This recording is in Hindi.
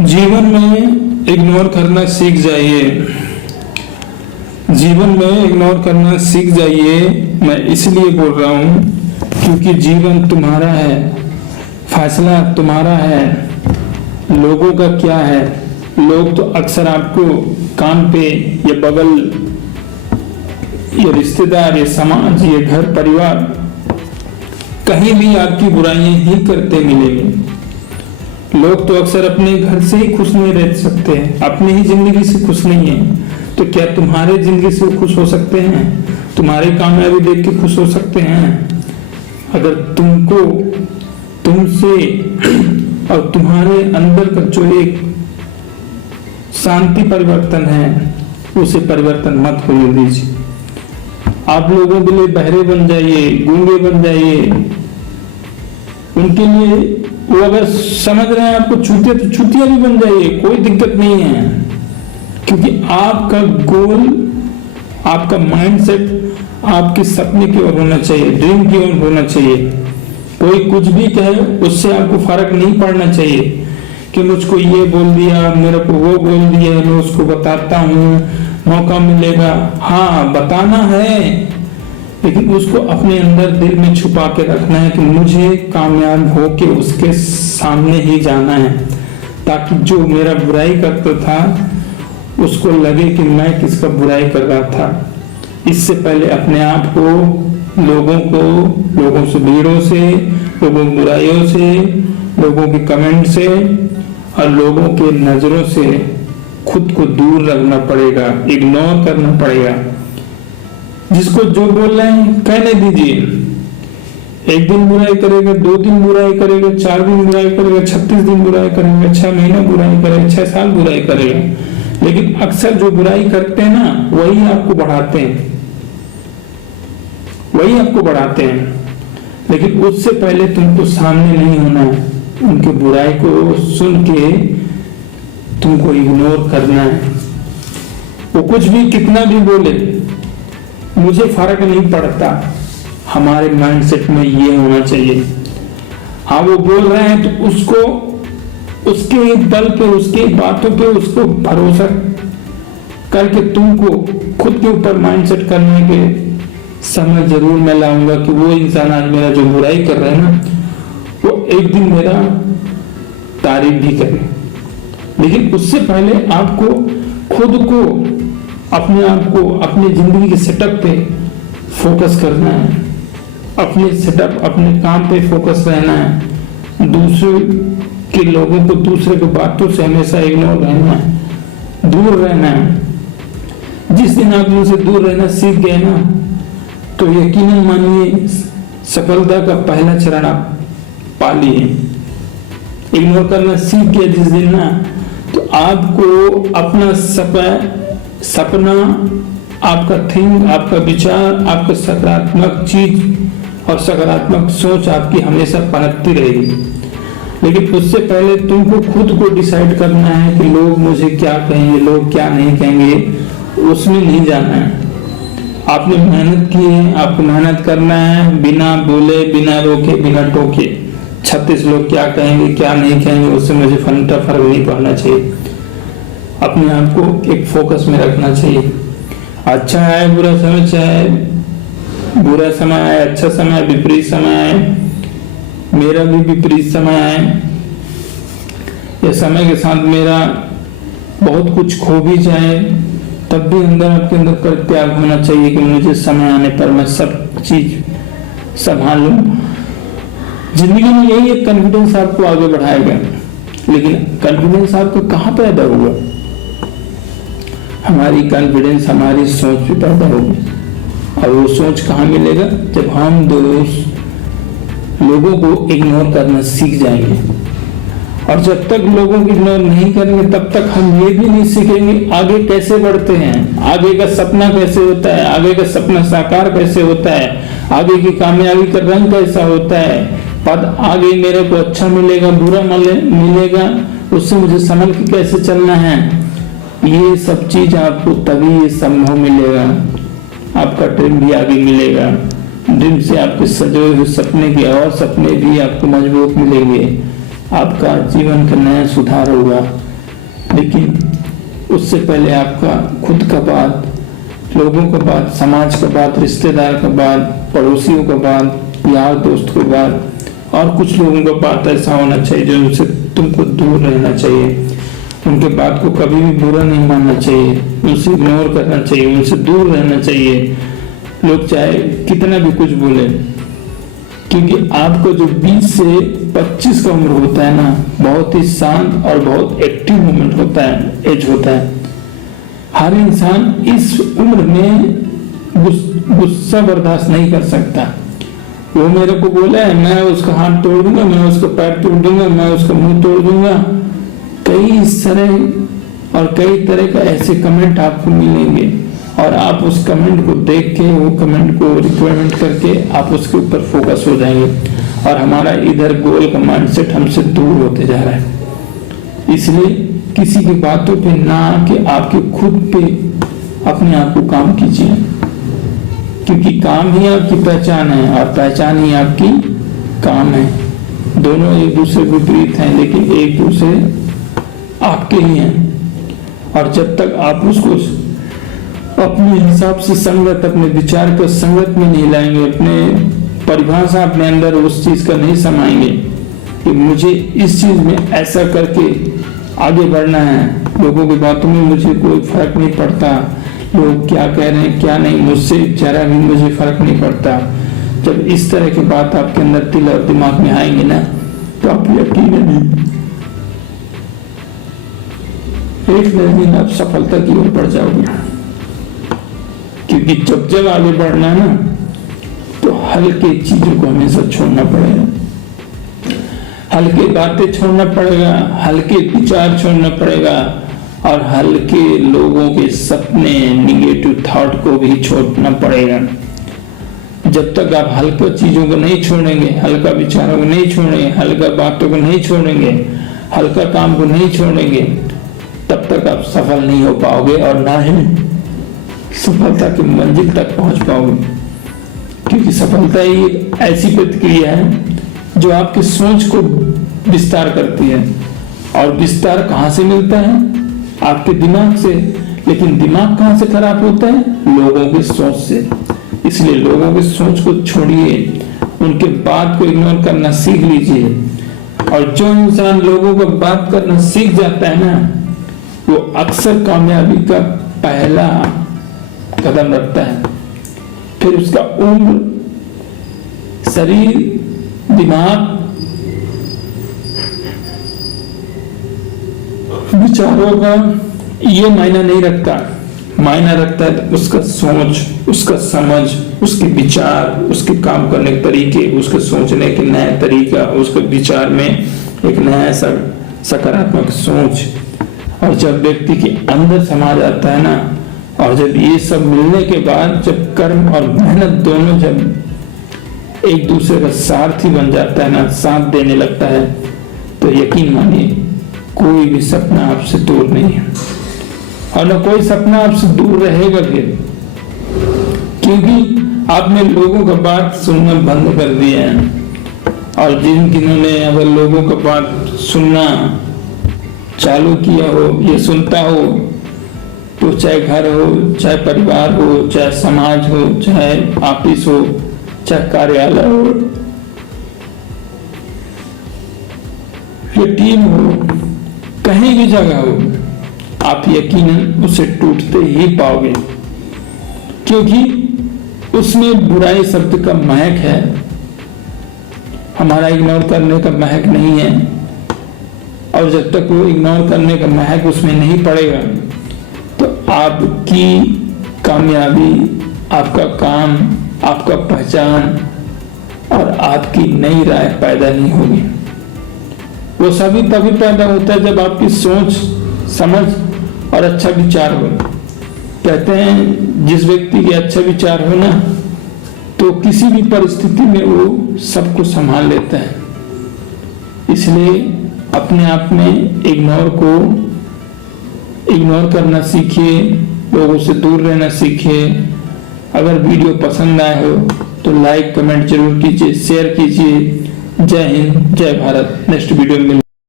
जीवन में इग्नोर करना सीख जाइए। जीवन में इग्नोर करना सीख जाइए। मैं इसलिए बोल रहा हूँ क्योंकि जीवन तुम्हारा है, फैसला तुम्हारा है। लोगों का क्या है? लोग तो अक्सर आपको काम पे या बगल या रिश्तेदार या समाज या घर परिवार कहीं भी आपकी बुराइयां ही करते मिलेंगे। लोग तो अक्सर अपने घर से ही खुश नहीं रह सकते हैं, अपनी ही जिंदगी से खुश नहीं है, तो क्या तुम्हारे जिंदगी से खुश हो सकते हैं? तुम्हारी कामयाबी देख के खुश हो सकते हैं? अगर तुमको तुमसे और तुम्हारे अंदर का जो एक शांति परिवर्तन है उसे परिवर्तन मत होने दीजिए। आप लोगों के लिए बहरे बन जाइए, गूंगे बन जाइए। उनके लिए वो अगर समझ रहे हैं आपको चूतिया तो चूतिया भी बन जाइए, कोई दिक्कत नहीं है। क्योंकि आपका गोल, आपका माइंडसेट आपके सपने की ओर होना चाहिए, ड्रीम की ओर होना चाहिए। कोई कुछ भी कहे उससे आपको फर्क नहीं पड़ना चाहिए कि मुझको ये बोल दिया, मेरे को वो बोल दिया, मैं उसको बताता हूँ, मौका मिलेगा। हाँ बताना है, लेकिन उसको अपने अंदर दिल में छुपा के रखना है कि मुझे कामयाब होके उसके सामने ही जाना है, ताकि जो मेरा बुराई करता था उसको लगे कि मैं किसका बुराई कर रहा था। इससे पहले अपने आप को लोगों से, भीड़ों से, लोगों की बुराइयों से, लोगों के कमेंट से और लोगों के नजरों से खुद को दूर रखना पड़ेगा, इग्नोर करना पड़ेगा। जिसको जो बोल रहे हैं कहने दीजिए। एक दिन बुराई करेगा, 2 दिन बुराई करेगा, 4 दिन बुराई करेगा, 36 दिन बुराई करेगा, 6 महीने बुराई करेगा, 6 साल बुराई करेगा। लेकिन अक्सर जो बुराई करते हैं ना वही आपको बढ़ाते हैं, वही आपको बढ़ाते हैं। लेकिन उससे पहले तुमको सामने नहीं होना है, उनकी बुराई को सुन के तुमको इग्नोर करना है। वो कुछ भी कितना भी बोले मुझे फर्क नहीं पड़ता। हमारे माइंडसेट में ये होना चाहिए। हाँ वो बोल रहे हैं तो उसको उसके बल पे, उसके बातों पे उसको भरोसा करके तुमको खुद के ऊपर माइंडसेट करने के समय जरूर मैं लाऊंगा कि वो इंसान आज मेरा जो बुराई कर रहा है ना वो एक दिन मेरा तारीफ भी करे। लेकिन उससे पहले आपको खुद को, अपने आप को, अपनी जिंदगी के सेटअप पे फोकस करना है, अपने सेटअप, अपने काम पे फोकस रहना है। दूसरे के लोगों को, दूसरे की बातों से हमेशा इग्नोर रहना है, दूर रहना है। जिस दिन आप उनसे दूर रहना सीख गए ना तो यकीनन मानिए सफलता का पहला चरण आप पा लिए। इग्नोर करना सीख गए जिस दिन ना, तो आपको अपना सपना, आपका थिंक, आपका विचार, आपका सकारात्मक चीज और सकारात्मक सोच आपकी हमेशा पनपती रहेगी। लेकिन उससे पहले तुमको खुद को डिसाइड करना है कि लोग मुझे क्या कहेंगे, लोग क्या नहीं कहेंगे, उसमें नहीं जाना है। आपने मेहनत की है, आपको मेहनत करना है, बिना बोले, बिना रोके, बिना टोके। 36 लोग क्या कहेंगे, क्या नहीं कहेंगे, उससे मुझे फर्क नहीं पड़ना चाहिए। अपने आप को एक फोकस में रखना चाहिए। अच्छा है बुरा समय, चाहे बुरा समय आए, अच्छा समय आए, विपरीत समय आए, मेरा भी विपरीत समय आए या समय के साथ मेरा बहुत कुछ खो भी जाए, तब भी अंदर आपके अंदर कर त्याग होना चाहिए कि मुझे समय आने पर मैं सब चीज संभाल लूं। जिंदगी में यही एक कॉन्फिडेंस आपको आगे बढ़ाएगा। लेकिन कॉन्फिडेंस आपको कहाँ पैदा हुआ? हमारी कॉन्फिडेंस हमारी सोच पे पैदा होगी। और वो सोच कहाँ मिलेगा? जब हम लोगों को इग्नोर करना सीख जाएंगे। और जब तक लोगों को इग्नोर नहीं करेंगे तब तक हम ये भी नहीं सीखेंगे आगे कैसे बढ़ते हैं, आगे का सपना कैसे होता है, आगे का सपना साकार कैसे होता है, आगे की कामयाबी का रंग कैसा होता है, पद आगे मेरे को अच्छा मिलेगा, बुरा मिलेगा, उससे मुझे संभल के कैसे चलना है। ये सब चीज आपको तभी संभव मिलेगा, आपका ड्रीम भी आगे मिलेगा। ड्रीम से आपके सजे हुए सपने के और सपने भी आपको मजबूत मिलेंगे। आपका जीवन का नया सुधार होगा। लेकिन उससे पहले आपका खुद का बात, लोगों का बात, समाज का बात, रिश्तेदार का बात, पड़ोसियों का बात, यार दोस्त का बात, और कुछ लोगों का बात ऐसा होना चाहिए जो उनसे तुमको दूर रहना चाहिए। उनके बात को कभी भी बुरा नहीं मानना चाहिए, उनसे इग्नोर करना चाहिए, उनसे दूर रहना चाहिए, लोग चाहे कितना भी कुछ बोले। क्योंकि आपको जो 20 से 25 का उम्र होता है ना, बहुत ही शांत और बहुत एक्टिव मोमेंट होता है, एज होता है। हर इंसान इस उम्र में गुस्सा बर्दाश्त नहीं कर सकता। वो मेरे को बोला है, मैं उसका हाथ तोड़ दूंगा, मैं उसका पैर तोड़ दूंगा, मैं उसका मुंह तोड़ दूंगा, कई तरह का ऐसे कमेंट आपको मिलेंगे, और आप उस कमेंट को देख के, वो कमेंट को रिक्वायरमेंट करके आप उसके ऊपर फोकस हो जाएंगे, और हमारा इधर गोल का माइंडसेट हमसे दूर होते जा रहा है। इसलिए किसी की बातों पे ना आके आपके खुद पे अपने आप को काम कीजिए, क्योंकि काम ही आपकी पहचान है और पहचान ही आपकी काम है। दोनों एक दूसरे के विपरीत हैं, लेकिन एक दूसरे आपके ही हैं। और जब तक आप उसको अपने हिसाब से संगत, अपने विचार को संगत में नहीं लाएंगे, अपने परिभाषा अपने अंदर उस चीज का नहीं समाएंगे कि मुझे इस चीज में ऐसा करके आगे बढ़ना है, लोगों की बातों में मुझे कोई फर्क नहीं पड़ता, लोग क्या कह रहे हैं क्या नहीं, मुझसे जरा भी मुझे फर्क नहीं पड़ता। जब इस तरह की बात आपके अंदर दिल और दिमाग में आएंगे ना, तो आप यकीनन एक दिन आप सफलता की ओर बढ़ जाओगे। क्योंकि जब आगे बढ़ना है ना, तो हल्के चीजों को हमेशा छोड़ना पड़ेगा, हल्के बातें छोड़ना पड़ेगा, हल्के विचार छोड़ना पड़ेगा, और हल्के लोगों के सपने, निगेटिव थॉट को भी छोड़ना पड़ेगा। जब तक आप हल्का चीजों को नहीं छोड़ेंगे, हल्का विचारों को नहीं छोड़ेंगे, हल्का बातों को नहीं छोड़ेंगे, हल्का काम को नहीं छोड़ेंगे, तब तक आप सफल नहीं हो पाओगे, और ना ही सफलता की मंजिल तक पहुंच पाओगे। क्योंकि सफलता ही एक ऐसी प्रतिक्रिया है जो आपकी सोच को विस्तार करती है, और विस्तार कहां से मिलता है? आपके दिमाग से। लेकिन दिमाग कहां से खराब होता है? लोगों की सोच से। इसलिए लोगों की सोच को छोड़िए, उनके बात को इग्नोर करना सीख लीजिए। और जो इंसान लोगों को बात करना सीख जाता है ना, वो अक्सर कामयाबी का पहला कदम रखता है। फिर उसका उम्र, शरीर, दिमाग, विचारों का ये मायना नहीं रखता। मायना रखता है उसका सोच, उसका समझ, उसके विचार, उसके काम करने के तरीके, उसके सोचने के नए तरीका, उसके विचार में एक नया सकारात्मक सोच। और जब व्यक्ति के अंदर समा जाता है ना, और जब ये सब मिलने के बाद जब कर्म और मेहनत दोनों जब एक दूसरे का सारथी बन जाता है ना, साथ देने लगता है, तो यकीन मानिए कोई भी सपना आपसे दूर नहीं है, और न कोई सपना आपसे दूर रहेगा फिर। क्योंकि आपने लोगों का बात सुनना बंद कर दिया है, और जिन्होंने अगर लोगों का बात सुनना चालू किया हो, ये सुनता हो, तो चाहे घर हो, चाहे परिवार हो, चाहे समाज हो, चाहे ऑफिस हो, चाहे कार्यालय हो, या टीम हो, कहीं भी जगह हो, आप यकीनन उसे टूटते ही पाओगे। क्योंकि उसमें बुराई शब्द का महक है, हमारा इग्नोर करने का महक नहीं है। और जब तक वो इग्नोर करने का महक उसमें नहीं पड़ेगा, तो आपकी कामयाबी, आपका काम, आपका पहचान और आपकी नई राय पैदा नहीं होगी। वो सभी तभी पैदा होता है जब आपकी सोच, समझ और अच्छा विचार हो। कहते हैं जिस व्यक्ति के अच्छा विचार हो ना, तो किसी भी परिस्थिति में वो सबको संभाल लेता है। इसलिए अपने आप में इग्नोर करना सीखिए, लोगों से दूर रहना सीखिए। अगर वीडियो पसंद आए हो तो लाइक कमेंट जरूर कीजिए, शेयर कीजिए। जय हिंद, जय भारत। नेक्स्ट वीडियो में